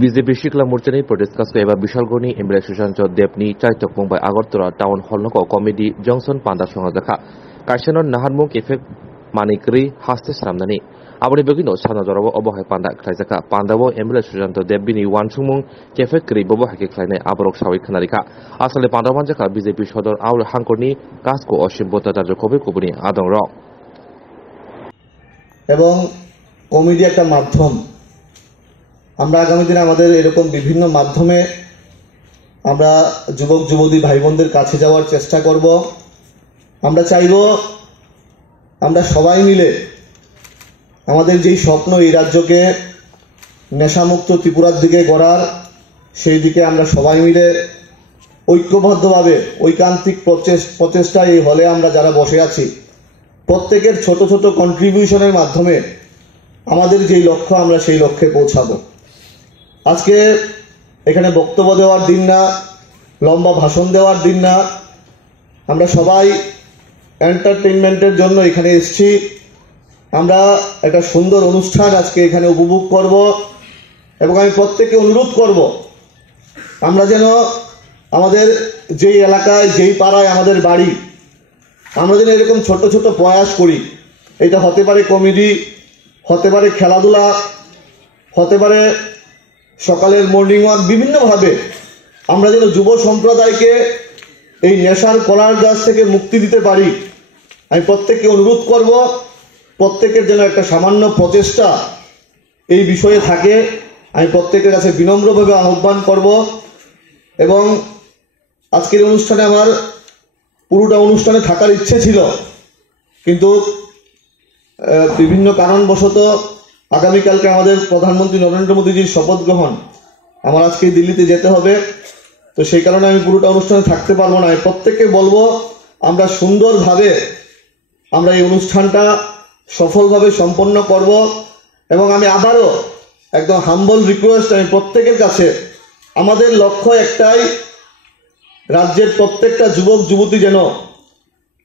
BJP শিকলা মোर्चानि प्रदेश कासको एबा बिशालगढ़नि एमएलए सुशांत देवनि चाइतक मुंबाई आगरतला टाउन हलनको कमेडि जंक्शन पान्दा संजाखा काइसेनन नाहारमु केफेक मानिक्री हास्ते सामनानि आबनि बेगिनो साना जराबो अबहाय पान्दा खलाइजाखा पान्दाबो एमएलए सुशांत देवनि वानसुमुं केफेक क्री बबो हाके खलाइनाय आबरक सावै खनारिखा आसले पान्दावान जाखा बिजेपि सदर आउल हांकरनि कासको असिम भट्टाचार्य कबि कुबुनि आदं र এবং কমেডি একটা মাধ্যম আমরা আগামী দিনে আমাদের এরকম বিভিন্ন মাধ্যমে আমরা যুবক যুবতী ভাই বোনদের কাছে যাওয়ার চেষ্টা করব আমরা চাইব আমরা সবাই মিলে আমাদের যেই স্বপ্ন এই রাজ্যকে নেশামুক্ত ত্রিপুরার দিকে গড়ার সেই দিকে আমরা সবাই মিলে ঐক্যবদ্ধভাবে ঐকান্তিক প্রচেষ্টা এই হলে আমরা যারা বসে আছি প্রত্যেকের ছোট ছোট কন্ট্রিবিউশনের মাধ্যমে আমাদের যেই লক্ষ্য আমরা সেই লক্ষ্যে পৌঁছাবো আজকে এখানে বক্তব্য দেওয়ার দিন না লম্বা ভাষণ দেওয়ার দিন না আমরা সবাই এন্টারটেইনমেন্টের জন্য এখানে এসেছি আমরা একটা সুন্দর অনুষ্ঠান আজকে এখানে উপভোগ করব এবং আমি প্রত্যেককে অনুরোধ করব আমরা যেন আমাদের যেই এলাকায় যেই পাড়ায় আমাদের বাড়ি আমরা যেন এরকম ছোট ছোট প্রয়াস করি এটা হতে পারে কমেডি হতে পারে খেলাধুলা হতে পারে সকালের মর্নিং ওয়াক বিভিন্নভাবে আমরা যেন যুব সম্প্রদায়কে এই নেশার কলার গাছ থেকে মুক্তি দিতে পারি আমি প্রত্যেককে অনুরোধ করব প্রত্যেকের যেন একটা সামান্য প্রচেষ্টা এই বিষয়ে থাকে আমি প্রত্যেকের কাছে বিনম্রভাবে আহ্বান করব এবং আজকের অনুষ্ঠানে আমার পুরোটা অনুষ্ঠানে থাকার ইচ্ছে ছিল কিন্তু বিভিন্ন কারণবশত আগামীকালকে আমাদের প্রধানমন্ত্রী নরেন্দ্র মোদীজির শপথ গ্রহণ আমার আজকে দিল্লিতে যেতে হবে তো সেই কারণে আমি পুরোটা অনুষ্ঠানে থাকতে পারবো না আমি প্রত্যেককে বলবো আমরা সুন্দরভাবে আমরা এই অনুষ্ঠানটা সফলভাবে সম্পন্ন করব এবং আমি আবারও একদম হাম্বল রিকোয়েস্ট আমি প্রত্যেকের কাছে আমাদের লক্ষ্য একটাই রাজ্যের প্রত্যেকটা যুবক যুবতী যেন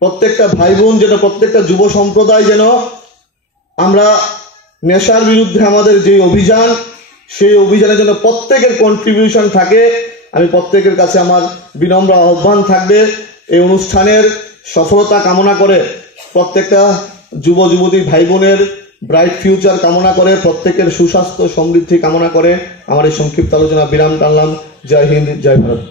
প্রত্যেকটা ভাই বোন যেন প্রত্যেকটা যুব সম্প্রদায় যেন আমরা নেশার বিরুদ্ধে আমাদের যে অভিযান সেই অভিযানে যেন প্রত্যেকের কন্ট্রিবিউশন থাকে আমি প্রত্যেকের কাছে আমার বিনম্র আহ্বান থাকবে এই অনুষ্ঠানের সফলতা কামনা করে প্রত্যেকটা যুব যুবতী ভাই বোনের ব্রাইট ফিউচার কামনা করে প্রত্যেকের সুস্বাস্থ্য সমৃদ্ধি কামনা করে আমার এই সংক্ষিপ্ত আলোচনা বিরাম টানলাম জয় হিন্দ জয় ভারত।